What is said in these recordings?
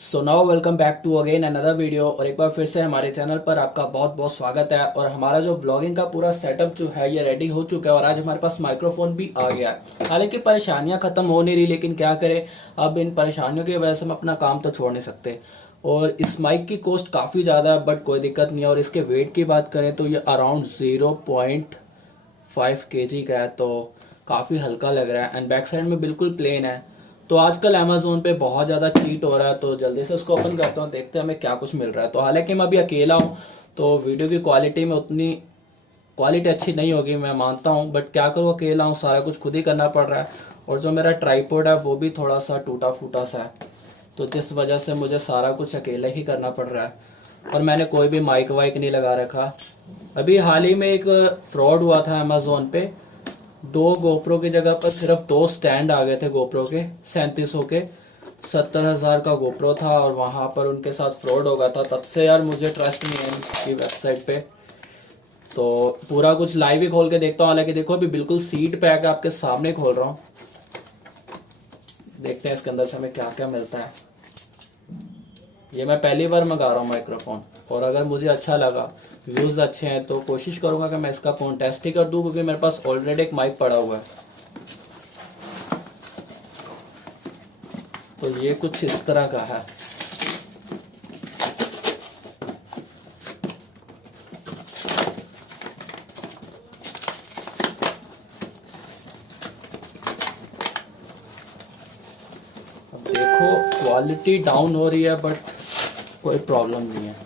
So now welcome back to again another video. और एक बार फिर से हमारे चैनल पर आपका बहुत बहुत स्वागत है। और हमारा जो व्लॉगिंग का पूरा सेटअप जो है ये रेडी हो चुका है और आज हमारे पास माइक्रोफोन भी आ गया है। हालांकि परेशानियां खत्म हो नहीं रही, लेकिन क्या करें, अब इन परेशानियों की वजह से हम अपना काम तो छोड़ नहीं सकते। और इस माइक की कॉस्ट काफ़ी ज़्यादा है, बट कोई दिक्कत नहीं है। और इसके वेट की बात करें तो ये अराउंड 0.5 kg का है, तो काफ़ी हल्का लग रहा है। एंड बैक साइड में बिल्कुल प्लेन है। तो आजकल अमेजोन पे बहुत ज़्यादा चीट हो रहा है, तो जल्दी से उसको ओपन करता हूँ, देखते हैं हमें क्या कुछ मिल रहा है। तो हालांकि मैं अभी अकेला हूँ, तो वीडियो की क्वालिटी में उतनी क्वालिटी अच्छी नहीं होगी, मैं मानता हूँ, बट क्या करूँ, अकेला हूँ, सारा कुछ खुद ही करना पड़ रहा है। और जो मेरा ट्राईपॉड है वो भी थोड़ा सा टूटा फूटा सा है, तो जिस वजह से मुझे सारा कुछ अकेले ही करना पड़ रहा है। और मैंने कोई भी माइक वाइक नहीं लगा रखा। अभी हाल ही में एक फ्रॉड हुआ था अमेजोन पे। 2 गोप्रो की जगह पर सिर्फ 2 स्टैंड आ गए थे गोप्रो के 3700 के। 70,000 का गोप्रो था और वहां पर उनके साथ फ्रॉड हो गया था। तब से यार मुझे ट्रस्ट नहीं है इनकी वेबसाइट पे। तो पूरा कुछ लाइव ही खोल के देखता हूँ। हालांकि देखो अभी बिल्कुल सीट पैक है, आपके सामने खोल रहा हूँ, देखते हैं इसके अंदर से हमें क्या क्या मिलता है। ये मैं पहली बार मंगा रहा हूँ माइक्रोफोन, और अगर मुझे अच्छा लगा, व्यूज़ अच्छे हैं, तो कोशिश करूंगा कि मैं इसका कॉन्टेस्ट ही कर दूं, क्योंकि मेरे पास ऑलरेडी एक माइक पड़ा हुआ है। तो ये कुछ इस तरह का है। अब देखो क्वालिटी डाउन हो रही है, बट कोई प्रॉब्लम नहीं है।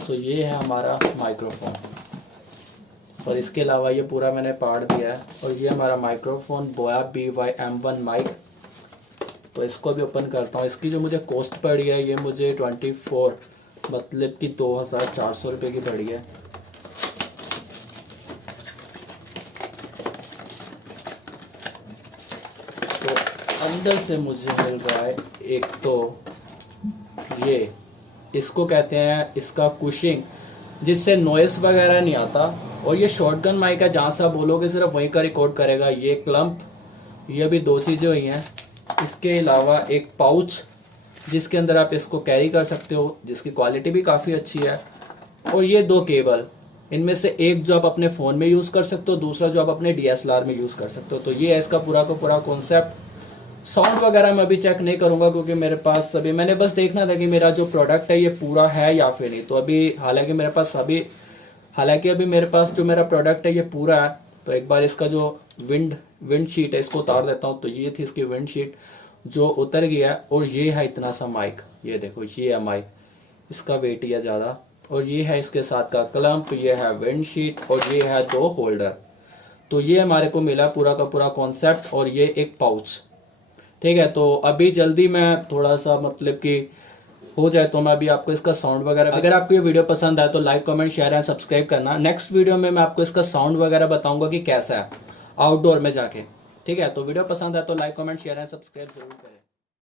तो ये है हमारा माइक्रोफोन, और इसके अलावा ये पूरा मैंने पार्ट दिया है। और ये हमारा माइक्रोफोन बोया BY-M1 माइक। तो इसको भी ओपन करता हूँ। इसकी जो मुझे कॉस्ट पड़ी है, ये मुझे 24 मतलब कि 2,400 रुपये की पड़ी है। तो अंदर से मुझे मिल रहा है एक तो ये, इसको कहते हैं इसका कुशिंग, जिससे नॉइस वगैरह नहीं आता। और ये शॉटगन माइक है, जहाँ से आप बोलोगे सिर्फ वहीं का रिकॉर्ड करेगा। ये क्लम्प, ये भी 2 चीज़ें हुई हैं। इसके अलावा एक पाउच, जिसके अंदर आप इसको कैरी कर सकते हो, जिसकी क्वालिटी भी काफ़ी अच्छी है। और ये 2 केबल, इनमें से एक जो आप अपने फ़ोन में यूज़ कर सकते हो, दूसरा जो आप अपने DSLR में यूज़ कर सकते हो। तो ये है इसका पूरा का पूरा कॉन्सेप्ट। साउंड वगैरह मैं अभी चेक नहीं करूंगा, क्योंकि मेरे पास अभी मैंने बस देखना था कि मेरा जो प्रोडक्ट है ये पूरा है या फिर नहीं। तो अभी हालांकि अभी मेरे पास जो मेरा प्रोडक्ट है ये पूरा है। तो एक बार इसका जो विंड शीट है इसको उतार देता हूँ। तो ये थी इसकी विंड शीट जो उतर गया है। और ये है इतना सा माइक, ये देखो ये है माइक, इसका वेट ही है ज़्यादा। और ये है इसके साथ का क्लम्प, ये है विंड शीट, और ये है 2 होल्डर। तो ये हमारे को मिला पूरा का पूरा कॉन्सेप्ट। और ये एक पाउच, ठीक है। तो अभी जल्दी मैं थोड़ा सा मतलब कि हो जाए तो मैं अभी आपको इसका साउंड वगैरह, अगर आपको ये वीडियो पसंद आए तो like comment share and subscribe करना। नेक्स्ट वीडियो में मैं आपको इसका साउंड वगैरह बताऊंगा कि कैसा है आउटडोर में जाके, ठीक है। तो वीडियो पसंद आए तो like comment share and subscribe जरूर करें।